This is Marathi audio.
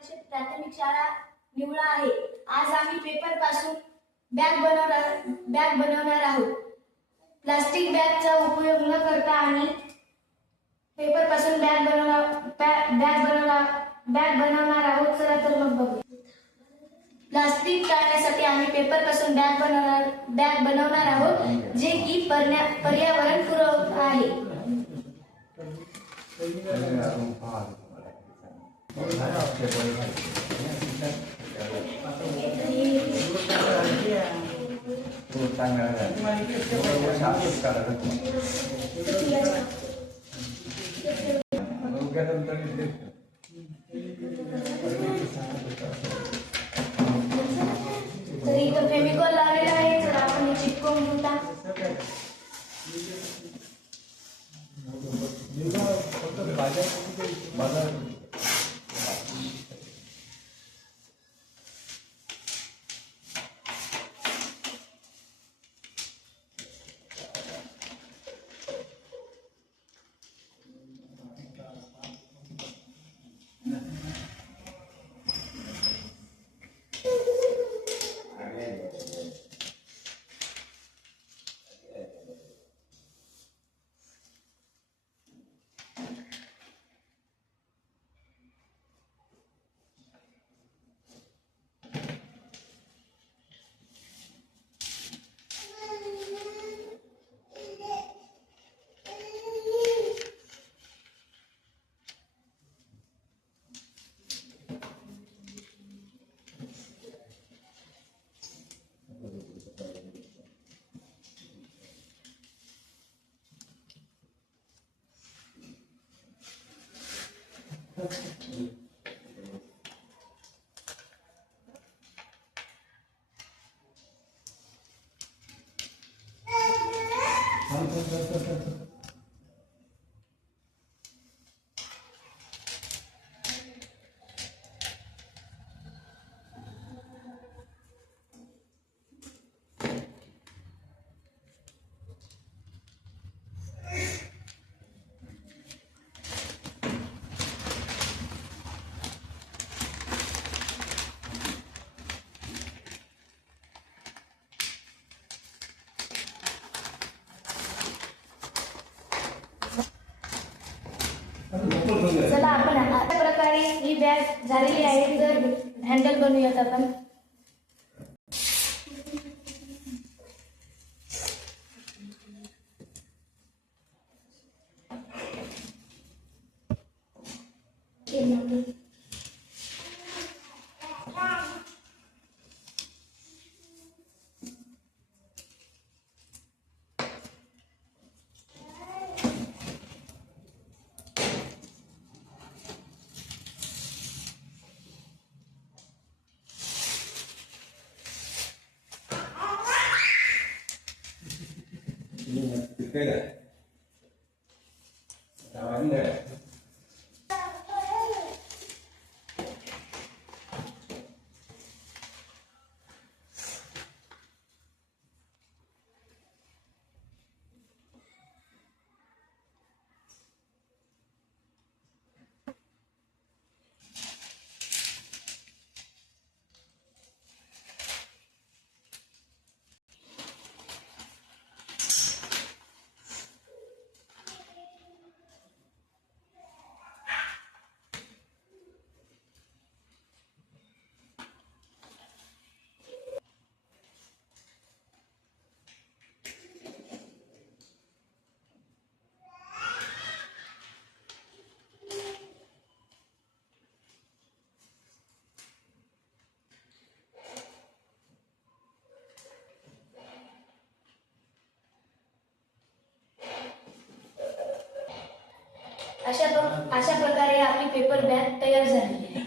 परिषद प्राथमिक शाळा निवळा आहे। आज आम्ही पेपर पासून बॅग बनवणार आहोत। प्लास्टिक बॅगचा उपयोग न करता आणि पेपर पासून बॅग बनवणार आहोत। चला तर मग बघू। प्लास्टिक टाळण्यासाठी आम्ही पेपर पासून बॅग बनवणार आहोत, जे की पर्यावरण पूरक आहे। तर इथं फेविकॉल लावलेला आहे, तर आपण हे चिपकवून घेऊया। चला आपण अशा प्रकारे ही बॅग झालेली आहे। तर हँडल बनवूयात आपण। अशा प्रकारे आपली पेपर बॅग तयार झाली।